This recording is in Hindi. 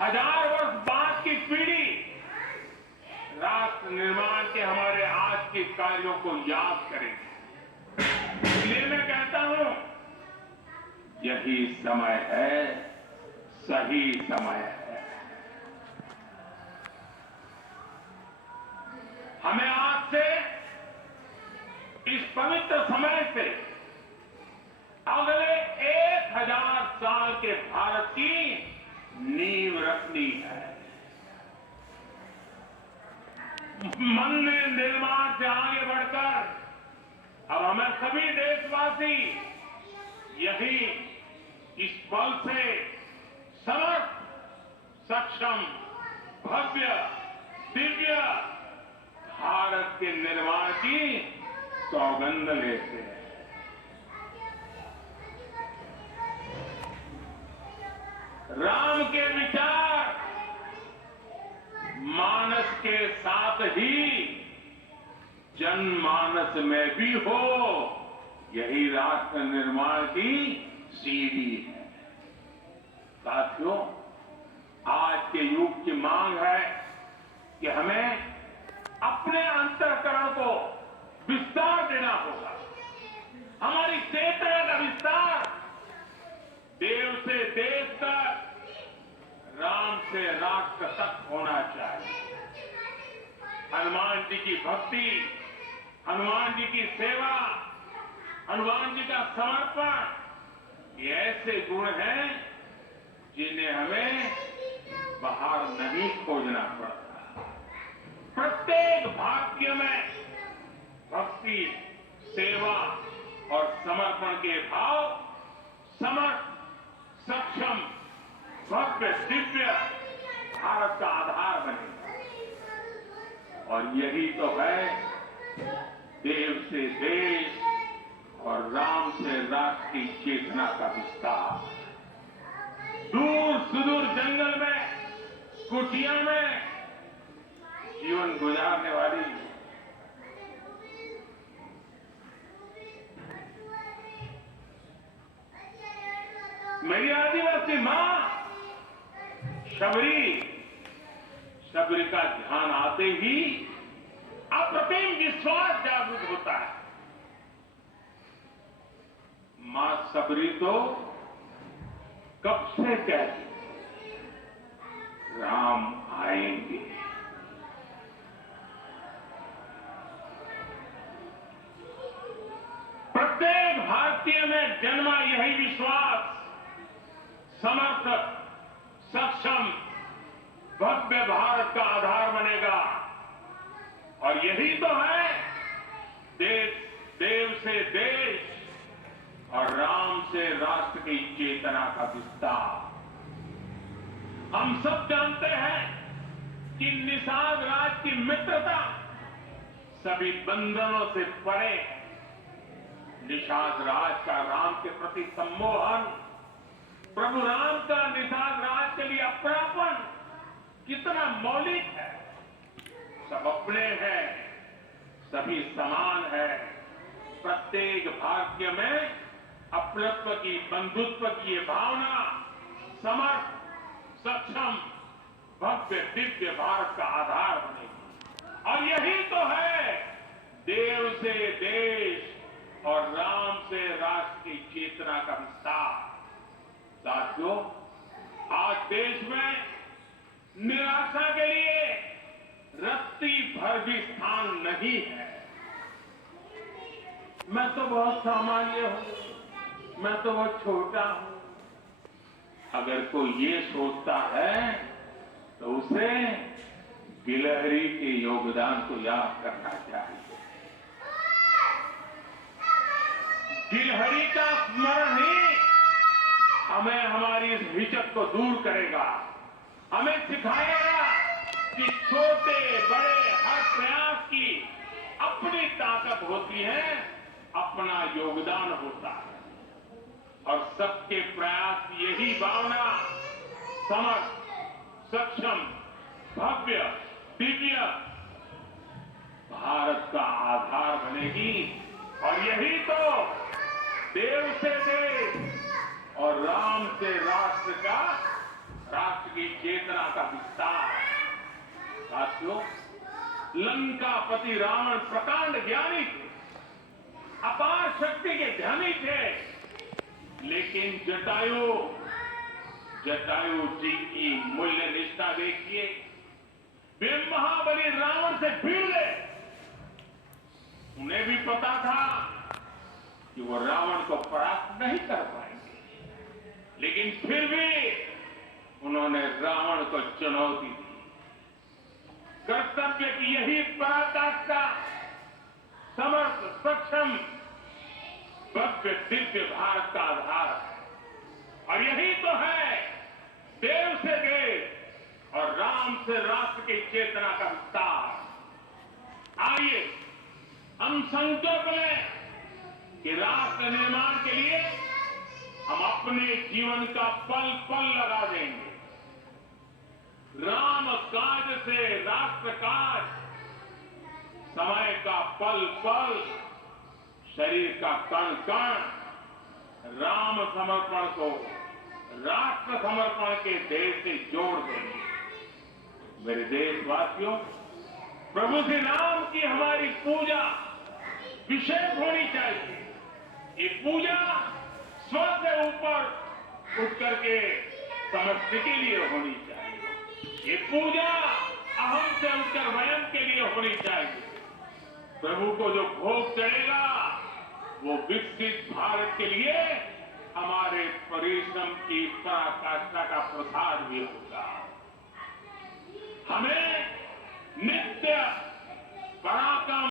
हजार वर्ष बाद की पीढ़ी राष्ट्र निर्माण के हमारे आज के कार्यों को याद करेगी। इसलिए मैं कहता हूं, यही समय है, सही समय है। हमें आज से इस पवित्र समय से अगले 1000 साल के भारत की नींव रखनी है। मंदिर निर्माण से आगे बढ़कर अब हमें सभी देशवासी यही इस पल से समर्थ, सक्षम, भव्य, दिव्य भारत के निर्माण की सौगंध लेते हैं। राम के विचार मानस के साथ ही जनमानस में भी हो, यही राष्ट्र निर्माण की सीढ़ी है। साथियों, आज के युग की मांग है कि हमें अपने अंतःकरण को विस्तार देना होगा। हमारी चेतना का विस्तार देव से देश तक, राम से राष्ट्र तक होना चाहिए। हनुमान जी की भक्ति, हनुमान जी की सेवा, हनुमान जी का समर्पण, ये ऐसे गुण हैं जिन्हें हमें बाहर नहीं खोजना पड़ता। प्रत्येक भारतीय में भक्ति, सेवा और समर्पण के भाव समर्थ, सक्षम, भव्य, दिव्य भारत का आधार बनेगा। और यही तो है देव से देश और राम से राष्ट्र की चेतना का विस्तार। दूर सुदूर जंगल में, कुटिया में जीवन गुजारने वाली मेरी आदिवासी मां शबरी का ध्यान आते ही अप्रतिम विश्वास जागृत होता है। मां शबरी तो कब से कहती, राम आएंगे। प्रत्येक भारतीय में जन्मा यही विश्वास समर्थ, सक्षम, भव्य भारत का आधार बनेगा। और यही तो है देव से देश और राम से राष्ट्र की चेतना का विस्तार। हम सब जानते हैं कि निषाद राज की मित्रता सभी बंधनों से परे है। निषाद राज का राम के प्रति सम्मोहन, प्रभु राम का निषाद राज के लिए अपनापन कितना मौलिक है। सब अपने हैं, सभी समान है। प्रत्येक भारतीय में अपनत्व की, बंधुत्व की ये भावना समर्थ, सक्षम, भव्य, दिव्य भारत का आधार बनेगी। और यही तो है देव से देश और राम से राष्ट्र की चेतना का विस्तार। साथियों, आज देश में निराशा के लिए रत्ती भर भी स्थान नहीं है। मैं तो बहुत सामान्य हूं, मैं तो बहुत छोटा हूं। अगर कोई ये सोचता है तो उसे गिलहरी के योगदान को याद करना चाहिए। गिलहरी का स्मरण ही हमें हमारी इस हिचक को दूर करेगा, हमें सिखाएगा कि छोटे बड़े हर प्रयास की अपनी ताकत होती है, अपना योगदान होता है। और सबके प्रयास की यही भावना समर्थ, सक्षम, भव्य, दिव्य भारत का आधार बनेगी। और यही तो देव से देश और राम से राष्ट्र का राष्ट्र की चेतना का विस्तार। साथियों, लंकापति रावण प्रकांड ज्ञानी थे, अपार शक्ति के धनी थे, लेकिन जटायु जी की मूल्य निष्ठा देखिए। वे महाबली रावण से भिड़ गए। उन्हें भी पता था कि वो रावण को परास्त नहीं कर पाएंगे, लेकिन फिर भी उन्होंने रावण को चुनौती दी। कर्तव्य की यही पराकाष्ठा समर्थ, सक्षम, भव्य, दिव्य भारत का आधार है। और यही तो है देव से देश और राम से राष्ट्र की चेतना का विस्तार। आइए हम संकल्प लें कि राष्ट्र निर्माण के लिए हम अपने जीवन का पल पल लगा देंगे। राम काज से राष्ट्र काज, समय का पल पल, शरीर का कण कण राम समर्पण को राष्ट्र समर्पण के देश से जोड़ देंगे। मेरे देशवासियों, प्रभु श्री राम की हमारी पूजा विशेष होनी चाहिए। ये पूजा स्व से ऊपर उठ करके समष्टि के लिए होनी चाहिए। ये पूजा अहम से उठकर वयम के लिए होनी चाहिए। प्रभु को जो भोग चढ़ेगा वो विकसित भारत के लिए हमारे परिश्रम की पराकाष्ठा का प्रसाद भी होगा। हमें नित्य पराक्रम